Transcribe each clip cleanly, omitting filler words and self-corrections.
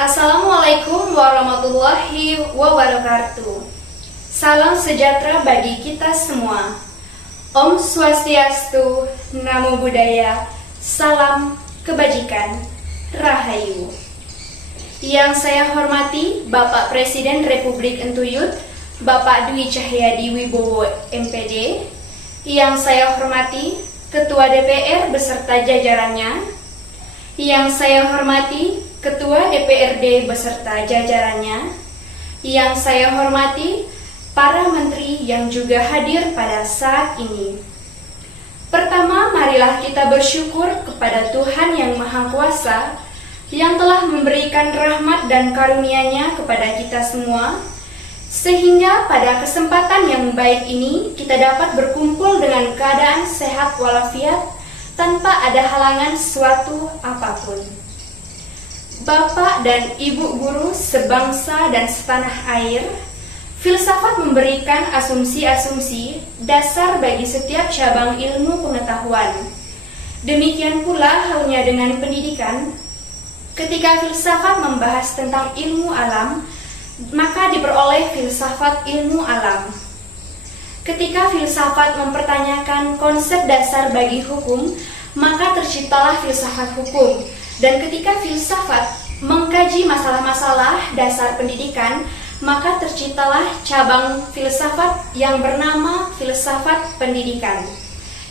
Assalamualaikum warahmatullahi wabarakatuh. Salam sejahtera bagi kita semua. Om Swastiastu, Namo Buddhaya, salam kebajikan, Rahayu. Yang saya hormati Bapak Presiden Republik Entuyut, Bapak Dwi Cahyadi Wibowo MPD. Yang saya hormati Ketua DPR beserta jajarannya. Yang saya hormati Ketua DPRD beserta jajarannya. Yang saya hormati para menteri yang juga hadir pada saat ini. Pertama, marilah kita bersyukur kepada Tuhan Yang Maha Kuasa yang telah memberikan rahmat dan karunia-Nya kepada kita semua, sehingga pada kesempatan yang baik ini kita dapat berkumpul dengan keadaan sehat walafiat tanpa ada halangan suatu apapun. Bapak dan Ibu guru sebangsa dan setanah air, filsafat memberikan asumsi-asumsi dasar bagi setiap cabang ilmu pengetahuan. Demikian pula halnya dengan pendidikan. Ketika filsafat membahas tentang ilmu alam, maka diperoleh filsafat ilmu alam. Ketika filsafat mempertanyakan konsep dasar bagi hukum, maka terciptalah filsafat hukum. Dan ketika filsafat mengkaji masalah-masalah dasar pendidikan, maka terciptalah cabang filsafat yang bernama filsafat pendidikan.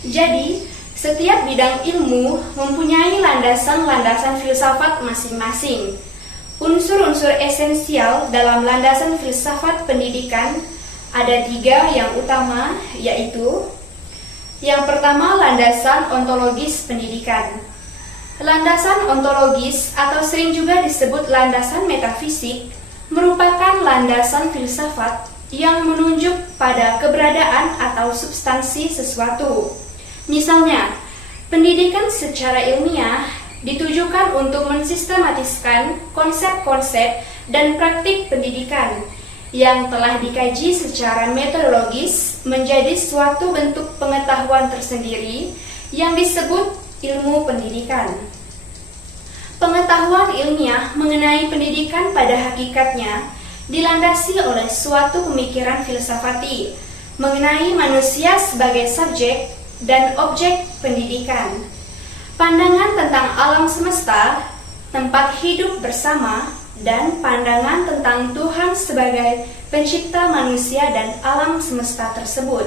Jadi, setiap bidang ilmu mempunyai landasan-landasan filsafat masing-masing. Unsur-unsur esensial dalam landasan filsafat pendidikan ada 3 yang utama, yaitu yang pertama, landasan ontologis pendidikan. Landasan ontologis atau sering juga disebut landasan metafisik merupakan landasan filsafat yang menunjuk pada keberadaan atau substansi sesuatu. Misalnya, pendidikan secara ilmiah ditujukan untuk mensistematiskan konsep-konsep dan praktik pendidikan yang telah dikaji secara metodologis menjadi suatu bentuk pengetahuan tersendiri yang disebut ilmu pendidikan. Pengetahuan ilmiah mengenai pendidikan pada hakikatnya dilandasi oleh suatu pemikiran filsafati mengenai manusia sebagai subjek dan objek pendidikan. Pandangan tentang alam semesta, tempat hidup bersama, dan pandangan tentang Tuhan sebagai pencipta manusia dan alam semesta tersebut.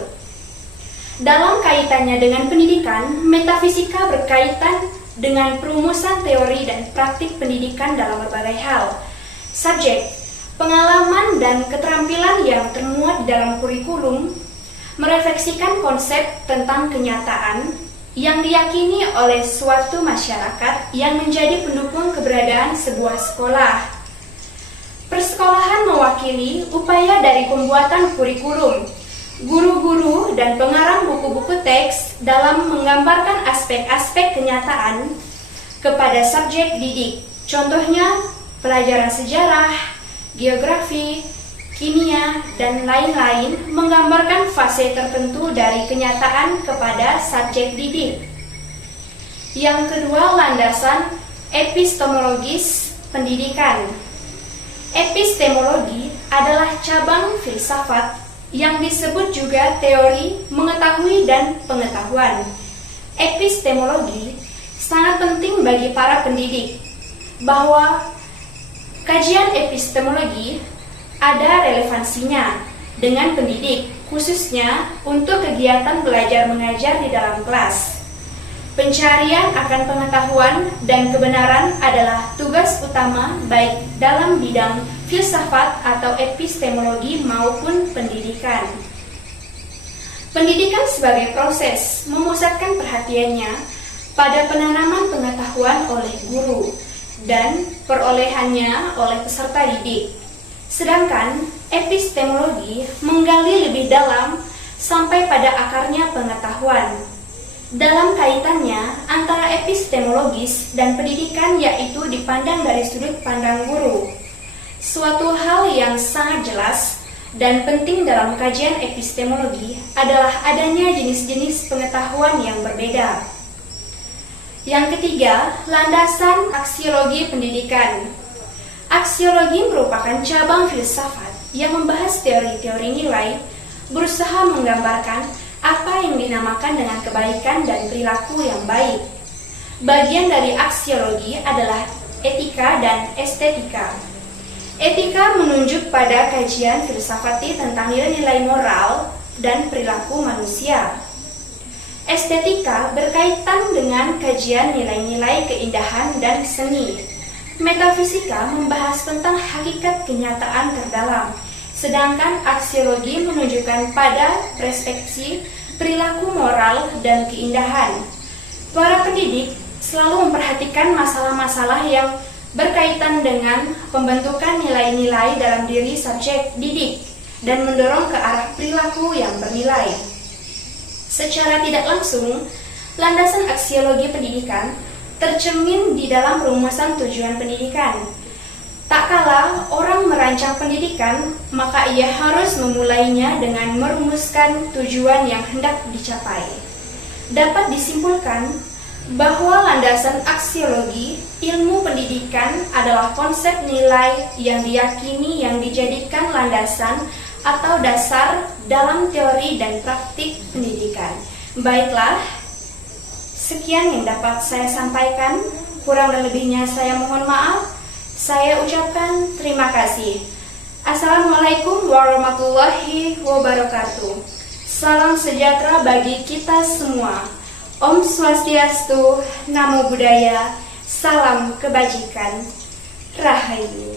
Dalam kaitannya dengan pendidikan, metafisika berkaitan dengan perumusan teori dan praktik pendidikan dalam berbagai hal. Subjek, pengalaman dan keterampilan yang termuat dalam kurikulum merefleksikan konsep tentang kenyataan yang diyakini oleh suatu masyarakat yang menjadi pendukung keberadaan sebuah sekolah. Persekolahan mewakili upaya dari pembuatan kurikulum. Guru-guru dan pengarang buku-buku teks dalam menggambarkan aspek-aspek kenyataan kepada subjek didik. Contohnya, pelajaran sejarah, geografi, kimia, dan lain-lain menggambarkan fase tertentu dari kenyataan kepada subjek didik. Yang kedua, landasan epistemologis pendidikan. Epistemologi adalah cabang filsafat yang disebut juga teori mengetahui dan pengetahuan. Epistemologi sangat penting bagi para pendidik, bahwa kajian epistemologi ada relevansinya dengan pendidik, khususnya untuk kegiatan belajar mengajar di dalam kelas. Pencarian akan pengetahuan dan kebenaran adalah tugas utama baik dalam bidang filsafat atau epistemologi maupun pendidikan. Pendidikan sebagai proses memusatkan perhatiannya pada penanaman pengetahuan oleh guru dan perolehannya oleh peserta didik. Sedangkan epistemologi menggali lebih dalam sampai pada akarnya pengetahuan. Dalam kaitannya antara epistemologis dan pendidikan, yaitu dipandang dari sudut pandang guru. Suatu hal yang sangat jelas dan penting dalam kajian epistemologi adalah adanya jenis-jenis pengetahuan yang berbeda. Yang ketiga, landasan aksiologi pendidikan. Aksiologi merupakan cabang filsafat yang membahas teori-teori nilai, berusaha menggambarkan apa yang dinamakan dengan kebaikan dan perilaku yang baik. Bagian dari aksiologi adalah etika dan estetika. Etika menunjuk pada kajian filsafati tentang nilai-nilai moral dan perilaku manusia. Estetika berkaitan dengan kajian nilai-nilai keindahan dan seni. Metafisika membahas tentang hakikat kenyataan terdalam, sedangkan aksiologi menunjukkan pada perspektif perilaku moral dan keindahan. Para pendidik selalu memperhatikan masalah-masalah yang berkaitan dengan pembentukan nilai-nilai dalam diri subjek didik dan mendorong ke arah perilaku yang bernilai. Secara tidak langsung, landasan aksiologi pendidikan tercermin di dalam rumusan tujuan pendidikan. Tak kala orang merancang pendidikan, maka ia harus memulainya dengan merumuskan tujuan yang hendak dicapai. Dapat disimpulkan bahwa landasan aksiologi ilmu pendidikan adalah konsep nilai yang diyakini yang dijadikan landasan atau dasar dalam teori dan praktik pendidikan. Baiklah, sekian yang dapat saya sampaikan, kurang dan lebihnya saya mohon maaf. Saya ucapkan terima kasih. Assalamualaikum warahmatullahi wabarakatuh. Salam sejahtera bagi kita semua. Om Swastiastu, Namo Buddhaya, salam kebajikan, Rahayu.